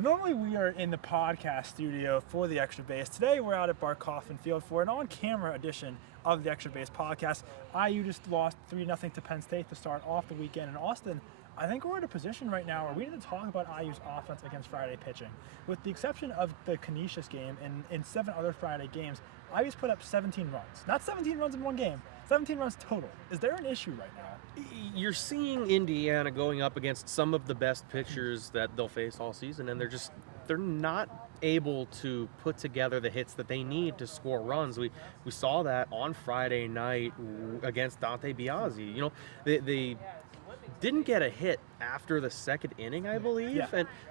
Normally we are in the podcast studio for the Extra Base. Today we're out at Barkhofen Field for an on-camera edition of the Extra Base podcast. IU just lost 3-0 to Penn State to start off the weekend in Austin. I think we're in a position right now where we need to talk about IU's offense against Friday pitching. With the exception of the Canisius game and in 7 other Friday games, IU's put up 17 runs. Not 17 runs in one game, 17 runs total. Is there an issue right now? You're seeing Indiana going up against some of the best pitchers that they'll face all season, and they're not able to put together the hits that they need to score runs. We saw that on Friday night against Dante Biazzi. You know, they didn't get a hit after the second inning, I believe, Yeah.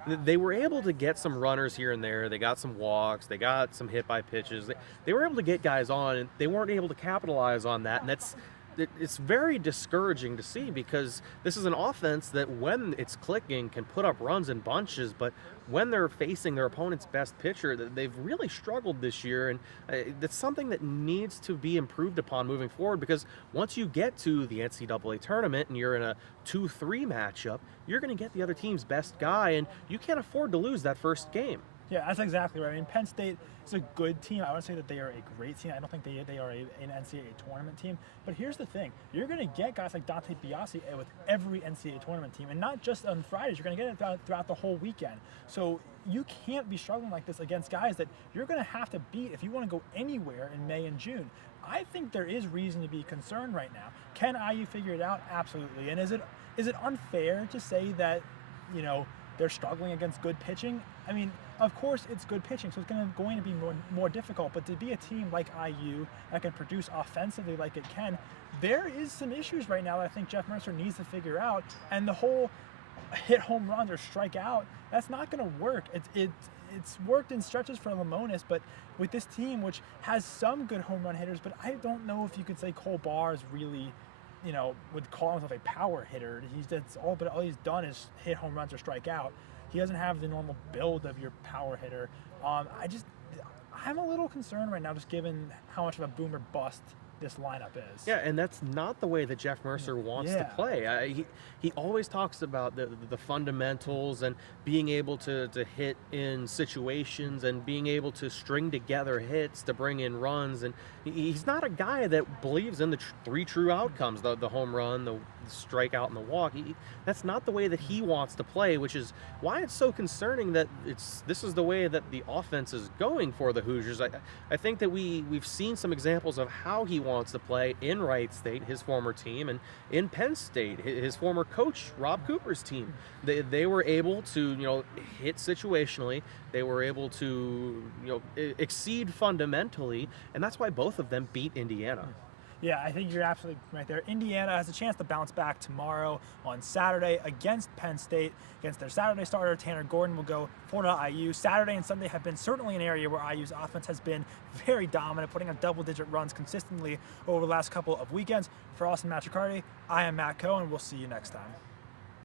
and they were able to get some runners here and there. They got some walks, they got some hit by pitches. They were able to get guys on, and they weren't able to capitalize on that, and it's very discouraging to see, because this is an offense that, when it's clicking, can put up runs in bunches, but when they're facing their opponent's best pitcher, they've really struggled this year, and that's something that needs to be improved upon moving forward, because once you get to the NCAA tournament and you're in a 2-3 matchup, you're going to get the other team's best guy, and you can't afford to lose that first game. Yeah, that's exactly right. I mean, Penn State is a good team. I wouldn't say that they are a great team. I don't think they are an NCAA tournament team. But here's the thing. You're going to get guys like Dante Biazzi with every NCAA tournament team. And not just on Fridays. You're going to get it throughout the whole weekend. So you can't be struggling like this against guys that you're going to have to beat if you want to go anywhere in May and June. I think there is reason to be concerned right now. Can IU figure it out? Absolutely. And is it unfair to say that, you know, they're struggling against good pitching? I mean, of course it's good pitching, so it's going to be more difficult, but to be a team like IU that can produce offensively like it can, there is some issues right now that I think Jeff Mercer needs to figure out, and the whole hit home runs or strike out, that's not going to work. It's worked in stretches for Lamonis, but with this team, which has some good home run hitters, but I don't know if you could say Cole Barr is really, you know, would call himself a power hitter. All he's done is hit home runs or strike out. He doesn't have the normal build of your power hitter. I'm a little concerned right now, just given how much of a boomer bust this lineup is. Yeah, and that's not the way that Jeff Mercer wants to play. He always talks about the fundamentals and being able to hit in situations and being able to string together hits to bring in runs. And he's not a guy that believes in the 3 true outcomes, the home run, the strikeout, and the walk. That's not the way that he wants to play, which is why it's so concerning that this is the way that the offense is going for the Hoosiers. I think that we've seen some examples of how he wants to play in Wright State, his former team, and in Penn State, his former coach Rob Cooper's team. They were able to, you know, hit situationally. They were able to, you know, exceed fundamentally, and that's why both of them beat Indiana. Yeah, I think you're absolutely right there. Indiana has a chance to bounce back tomorrow on Saturday against Penn State. Against their Saturday starter, Tanner Gordon will go for IU. Saturday and Sunday have been certainly an area where IU's offense has been very dominant, putting up double-digit runs consistently over the last couple of weekends. For Austin Matricardi, I am Matt Cohen. We'll see you next time.